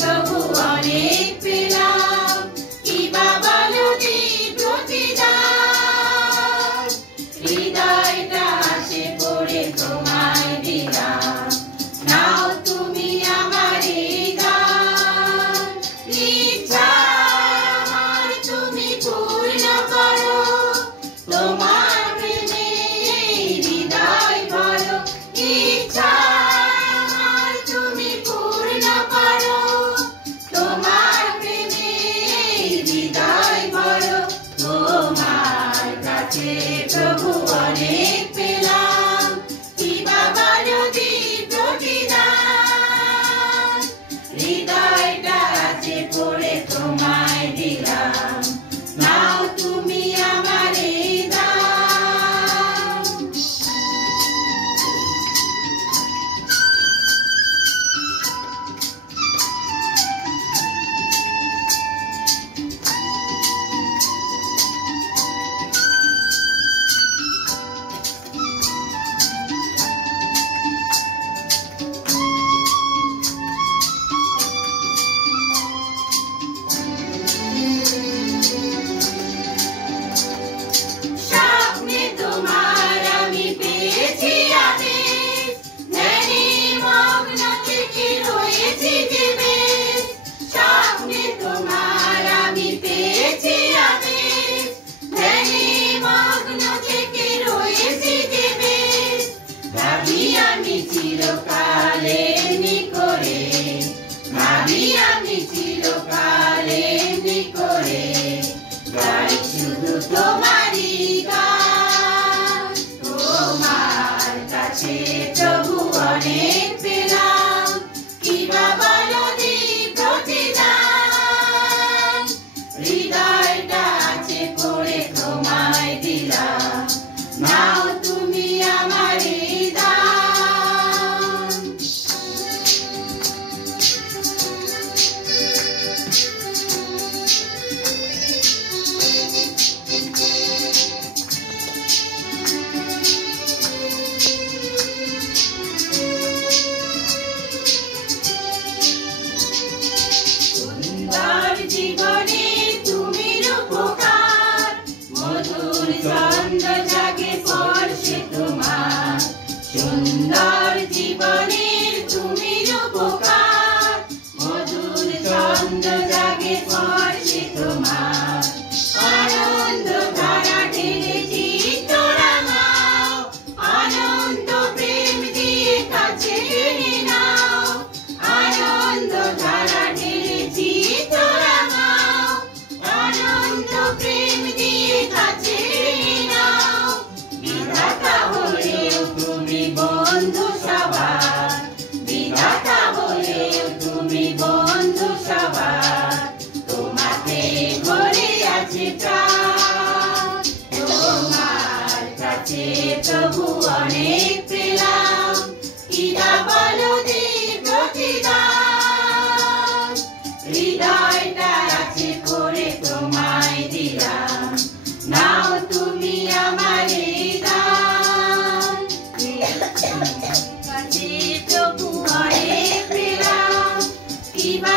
প্রভু অনেক পেলাম, কি বা বলো দিই প্রতিদান। হৃদয়টা আসে পড়ে তোমায় দিলাম, নাও তুমি আমার এই দান। ইচ্ছা আমার তুমি পূর্ণ করো, তোমার প্রেমে এই হৃদয় ভরো। ইচ্ছা আমার তুমি পূর্ণ করো, তোমার প্রেমে এই হৃদয় ভরো। তোমার কাছে প্রভু অনেক পেলাম, কি বা বলো দিই প্রতিদান। হৃদয়টা আছে পড়ে তোমায় দিলাম, নাও তুমি আমার এই দান। স্বপ্নে তোমার আমি পেয়েছি আদেশ, ধ্যানে মগ্ন থেকে রয়েছি যে বেশ। স্বপ্নে তোমার আমি পেয়েছি আদেশ, ধ্যানে মগ্ন থেকে রয়েছি যে বেশ। ভাবি আমি চিরকাল এমনি করে, ভাবি আমি চিরকাল এমনি করে, গাই শুধু তোমারই গান। তোমার কাছে প্রভু অনেক পেলাম, কি বা বলো দিই প্রতিদান। হৃদয়টা আছে পড়ে তোমায় দিলাম, নাও তুমি আমার এই দান। সুন্দর জীবনে তুমি রূপকার, মধুর ছন্দ জাগে স্পর্শে তোমার। সুন্দর জীবনে তুমি রূপকার, মধুর ছন্দ জাগে স্পর্শে তোমার। আনন্দ ধারা ঢেলেছি তোরা নাও, অনন্ত প্রেম দিয়ে কাছে টেনে নাও। আনন্দ ধারা ঢেলেছি তোরা নাও, অনন্ত প্রেম দিয়ে কাছে টেনে নাও। বিধাতা হলেও তুমি বন্ধু সবার, বিধাতা হলেও তুমি বন্ধু সবার। তোমাতে ভরে আছে প্রাণ, তোমার কাছে প্রভু অনেক পেলাম, কি বা বলো দিই প্রতিদান। হৃদয়টা আছে পড়ে তোমায় দিলাম, নাও তুমি আমার এই দান। কাছে প্রভু অনেক পেলাম, কি বা